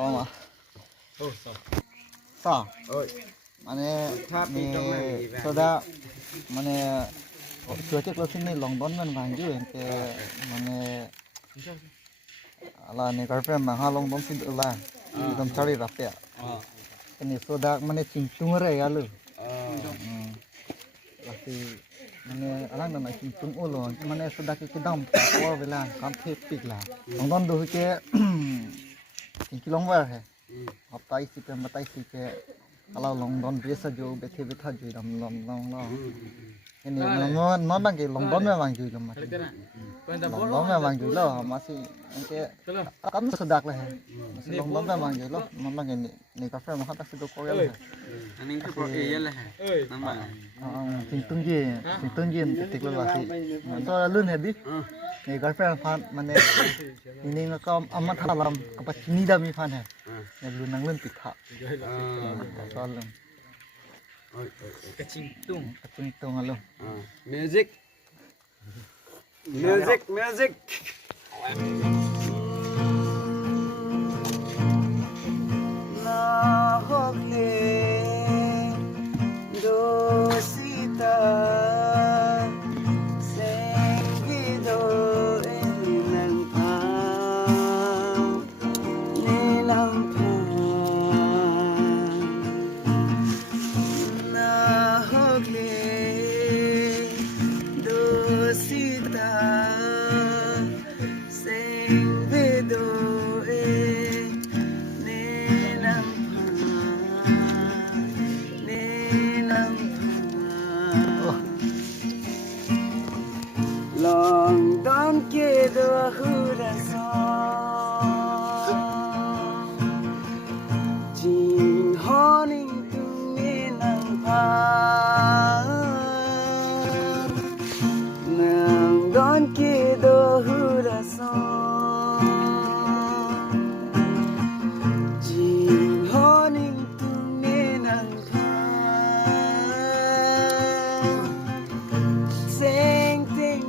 Sama. Oh, so. Sa. Oi. Mane Tháp ni đi trong này về. soda mane cuaca kalau sini London man banju ke mane ala ni girlfriend mah London sini lah. Idam cari rapi. Ini soda mane cincung re ya lu. Lagi mane alang nama cincung ulon mane soda ke kedam power belan kam tepik lah. London dulu ke cincung wer hai. Hafta isi pe mata isi ke kalau London biasa jo bethe betha jo dam long ini non bang ke London में bang jo lo mati London में bang jo lo masih ke kan sedak lah masih London में bang jo lo memang ini kafe mah tak sedok kau ya Aning tu pro iya lah. Nama. Tingtung je ketik lo masih so lun hebi ini kafe fan mana ini ngakam amat halam kepas ini dah mi fan hai yang lun nang lun pitha soal kacing alo Music. Na hogle dosita sengido enilang pa nilang pa na hogle dosita sengido Long don ke do huraso Jing honing tung nang pa Nang don ke do huraso Jing honing tung nang pa Sing ting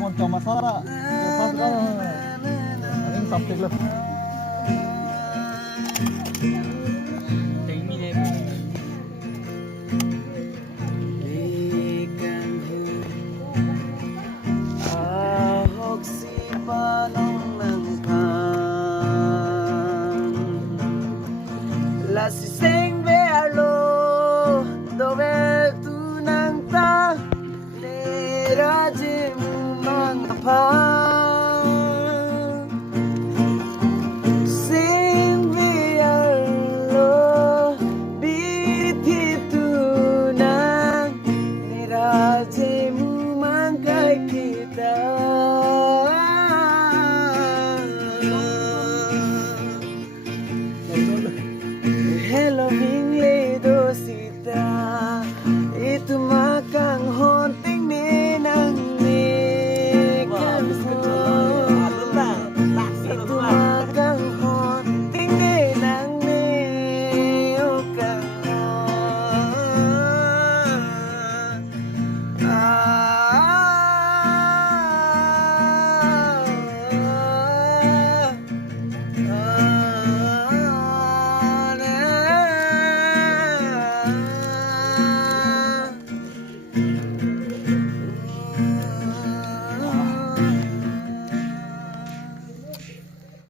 mau coba masalah lepas kan ini sampai lo Si sing verlo dove tu nang ta le raje mang pa